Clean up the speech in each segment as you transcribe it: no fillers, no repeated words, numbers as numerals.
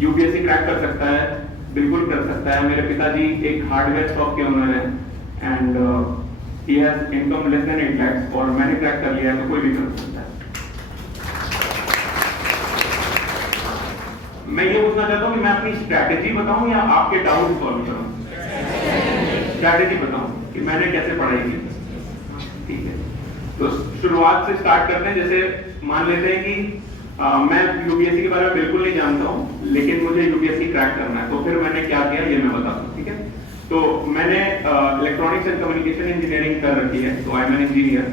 UPSC crack कर सकता है, बिल्कुल कर सकता है। मेरे पिताजी एक हार्डवेयर शॉप के ओनर हैं and he has income less than 8 lakhs और मैंने क्रैक कर लिया है तो कोई भी कर सकता है। मैं ये पूछना चाहता हूँ कि मैं अपनी स्ट्रैटेजी बताऊं या आपके डाउट सॉल्व करूं? स्ट्रैटेजी बताऊं कि मैंने कैसे पढ़ाई की। ठीक है, तो शुरुआत से स्टार्ट करते हैं। जैसे मान लेते हैं कि मैं यूपीएससी के बारे में बिल्कुल नहीं जानता हूं, लेकिन मुझे यूपीएससी क्रैक करना है, तो फिर मैंने क्या किया ये मैं बताता हूं। ठीक है, तो मैंने इलेक्ट्रॉनिक्स एंड कम्युनिकेशन इंजीनियरिंग कर रखी है, तो आई एम एन इंजीनियर।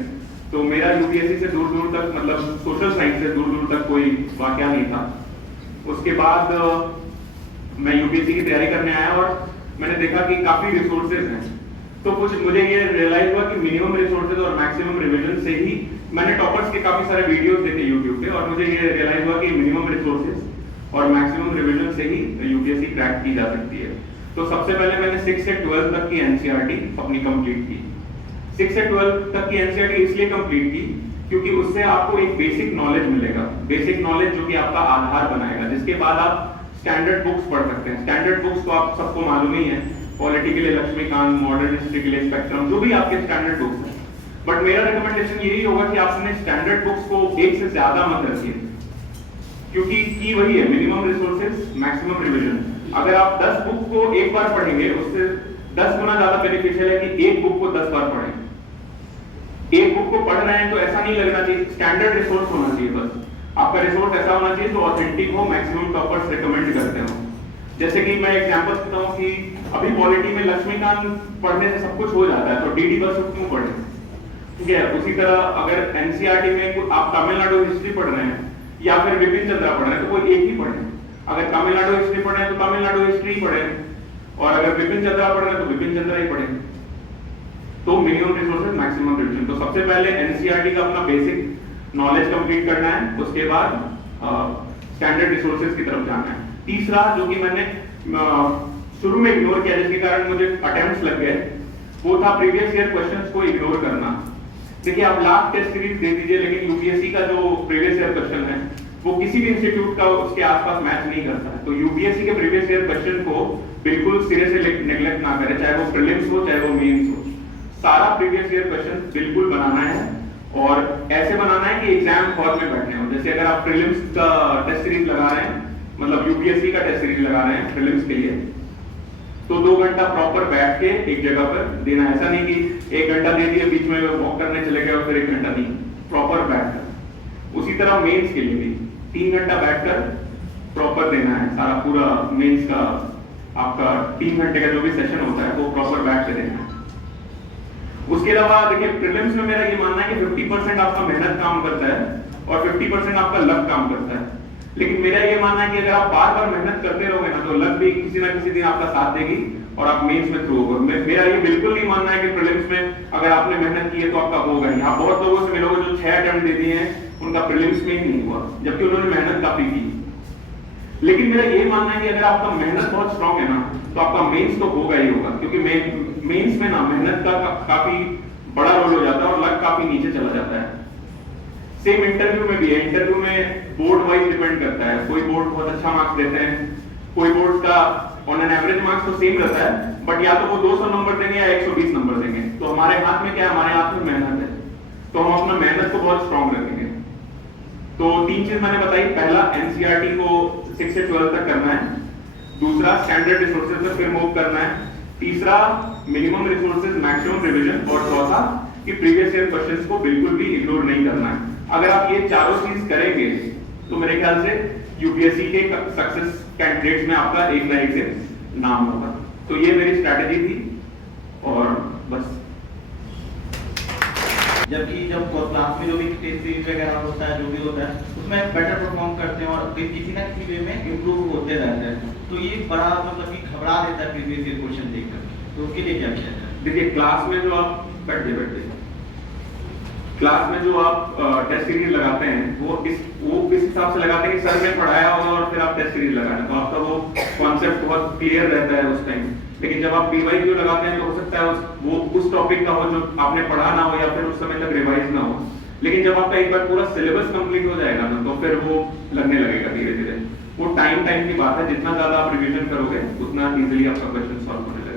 तो मेरा यूपीएससी से दूर दूर तक, मतलब सोशल साइंस से दूर दूर तक कोई वाकया नहीं था। उसके बाद मैं यूपीएससी की तैयारी करने आया और मैंने देखा कि काफी रिसोर्सेज हैं, तो कुछ मुझे ये रियलाइज हुआ कि मिनिमम रिसोर्सेज और मैक्सिमम रिवीजन से ही, मैंने टॉपर्स के काफी सारे वीडियोस देखे यूट्यूब पे और मुझे ये रियलाइज हुआ कि मिनिमम रिसोर्सेज और मैक्सिमम रिवीजन से ही यूपीएससी क्रैक की जा सकती है। तो सबसे पहले मैंने 6 से 12 तक की एनसीईआरटी अपनी कंप्लीट की। 6 से 12 तक की एनसीईआरटी इसलिए कंप्लीट की क्योंकि उससे आपको एक बेसिक नॉलेज मिलेगा, बेसिक नॉलेज जो कि आपका आधार बनाएगा, जिसके बाद आप स्टैंडर्ड बुक्स पढ़ सकते हैं। स्टैंडर्ड बुक्स तो आप सबको मालूम ही है, पॉलिटी के लिए लक्ष्मीकांत, मॉडर्न हिस्ट्री के लिए स्पेक्ट्रम, जो भी आपके स्टैंडर्ड बुक्स हैं। बट मेरा रिकमेंडेशन यही होगा कि आप अपने स्टैंडर्ड बुक्स को एक से ज्यादा मत रखिए, क्योंकि की वही है मिनिमम रिसोर्सेज मैक्सिमम रिवीजन। अगर आप 10 बुक को एक बार पढ़ेंगे, उससे 10 गुना ज्यादा बेनिफिशियल है कि एक बुक को 10 बार पढ़ें। एक बुक को पढ़ रहे हैं तो ऐसा नहीं लगना चाहिए, स्टैंडर्ड रिसोर्स होना चाहिए। बस आपका रिसोर्स ऐसा होना चाहिए जो ऑथेंटिक हो, मैक्सिमम टॉपर्स रिकमेंड करते हो। जैसे कि मैं एग्जांपल देता हूं कि अभी पॉलिटी में लक्ष्मीकांत पढ़ने से सब कुछ हो जाता है, तो डीडी बसु क्यों पढ़े? ठीक है, उसी तरह अगर एनसीईआरटी में आप तमिलनाडु हिस्ट्री पढ़ रहे हैं या फिर विपिन चंद्रा पढ़ रहे हैं, तो कोई एक ही पढ़े। अगर तमिलनाडु हिस्ट्री पढ़ रहे हैं तो तमिलनाडु हिस्ट्री पढ़े, और अगर विपिन चंद्रा पढ़ रहे हैं तो विपिन चंद्रा ही पढ़े। तो मिनिमम रिसोर्सेज मैक्सिमम रिवीजन। तो सबसे पहले एनसीईआरटी का अपना बेसिक नॉलेज कंप्लीट करना है, उसके बाद स्टैंडर्ड रिसोर्सेज की तरफ जाना है। तीसरा जो कि मैंने शुरू में इग्नोर किया, जिसके कारण मुझे अटेम्प्ट्स लग गए, वो था प्रीवियस ईयर क्वेश्चंस को इग्नोर करना। देखिए, आप लास्ट टेस्ट सीरीज दे दीजिए, लेकिन यूपीएससी का जो प्रीवियस ईयर क्वेश्चन है वो किसी भी इंस्टीट्यूट का उसके आसपास मैच नहीं करता है। तो यूपीएससी के प्रीवियस ईयर क्वेश्चन को बिल्कुल सिरे से नेग्लेक्ट ना करें, चाहे वो प्रीलिम्स हो चाहे वो मेंस हो। सारा प्रीवियस ईयर क्वेश्चन बिल्कुल बनाना है, और ऐसे बनाना है कि एग्जाम हॉल में बैठने हो। जैसे अगर आप प्रीलिम्स का टेस्ट सीरीज लगा रहे हैं, मतलब यूपीएससी का टेस्ट सीरीज लगा रहे हैं प्रीलिम्स के लिए, तो 2 घंटा प्रॉपर बैठ के एक जगह पर देना। ऐसा नहीं कि 1 घंटा दे दिया, बीच में वॉक करने चले गए और फिर 1 घंटा नहीं, प्रॉपर बैठकर। उसी तरह मेंस के लिए भी 3 घंटा बैठकर प्रॉपर देना है। सारा पूरा मेंस का आपका 3 घंटे का जो भी सेशन होता है वो प्रॉपर बैठ के देना है। उसके अलावा देखिए, प्रीलिम्स में मेरा ये मानना है कि 50% आपका मेहनत काम करता है और 50% आपका लक काम करता है। लेकिन मेरा ये मानना है कि अगर आप बार बार मेहनत करते रहोगे ना, तो लक भी किसी ना किसी दिन आपका साथ देगी और आप मेंस में थ्रू होगे। मेरा ये बिल्कुल नहीं मानना है कि प्रीलिम्स में अगर आपने मेहनत की है तो आपका होगा ही। आप बहुत लोगों से मिलोगे जो 6 अटेम्प्ट दे दिए हैं, उनका प्रीलिम्स में ही नहीं हुआ, जबकि उन्होंने मेहनत काफी की। लेकिन मेरा ये मानना है कि अगर आपका मेहनत बहुत स्ट्रांग है ना, तो आपका मेंस तो होगा ही होगा, क्योंकि मेंस में ना मेहनत का काफी बड़ा रोल हो जाता है और लक काफी नीचे चला जाता है। सेम इंटरव्यू में भी है, इंटरव्यू में बोर्ड वाइज डिपेंड करता है। कोई बोर्ड बहुत अच्छा मार्क्स देते हैं, कोई बोर्ड का ऑन एन एवरेज मार्क्स तो सेम रहता है, बट या तो वो 200 नंबर देंगे या 120 नंबर देंगे। तो हमारे हाथ में क्या है? हमारे हाथ में मेहनत है, तो हम अपना मेहनत को बहुत स्ट्रांग रखेंगे। तो 3 चीज मैंने बताई। पहला, एनसीईआरटी को 6 से 12 तक करना है। दूसरा, स्टैंडर्ड रिसोर्सेज पर फिर मूव करना है। तीसरा, मिनिमम रिसोर्सेज मैक्सिमम रिवीजन। और चौथा कि प्रीवियस ईयर क्वेश्चंस को बिल्कुल भी इग्नोर नहीं करना है। अगर आप ये चारों चीज करेंगे तो मेरे ख्याल से यूपीएससी के सक्सेस कैंडिडेट्स में आपका एक ना एक दिन नाम होगा। तो ये मेरी स्ट्रैटेजी थी, और बस। जबकि जब क्लास में जो भी टेस्ट सीरीज वगैरह होता है, जो भी होता है, उसमें बेटर परफॉर्म करते हैं और किसी ना किसी वे में इम्प्रूव होते रहते हैं। तो ये बड़ा मतलब कि घबरा देता है प्रीवियस ईयर क्वेश्चन देखकर, तो उसके लिए क्या किया जाए? देखिए, क्लास में जो आप बैठे क्लास में जो आप टेस्ट सीरीज लगाते हैं, वो इस हिसाब से लगाते हैं कि सर ने पढ़ाया होगा और फिर आप टेस्ट सीरीज लगाना, तो आपका वो कॉन्सेप्ट बहुत क्लियर रहता है उस टाइम। लेकिन जब आप पीवाईक्यू लगाते हैं तो हो सकता है वो उस टॉपिक का हो जो आपने पढ़ा ना हो, या फिर उस समय तक रिवाइज ना हो। लेकिन जब आपका एक बार पूरा सिलेबस कंप्लीट हो जाएगा ना, तो फिर वो लगने लगेगा धीरे धीरे। वो टाइम की बात है, जितना ज्यादा आप रिवीजन करोगे उतना इजीली आपका क्वेश्चन सॉल्व होने लगेगा।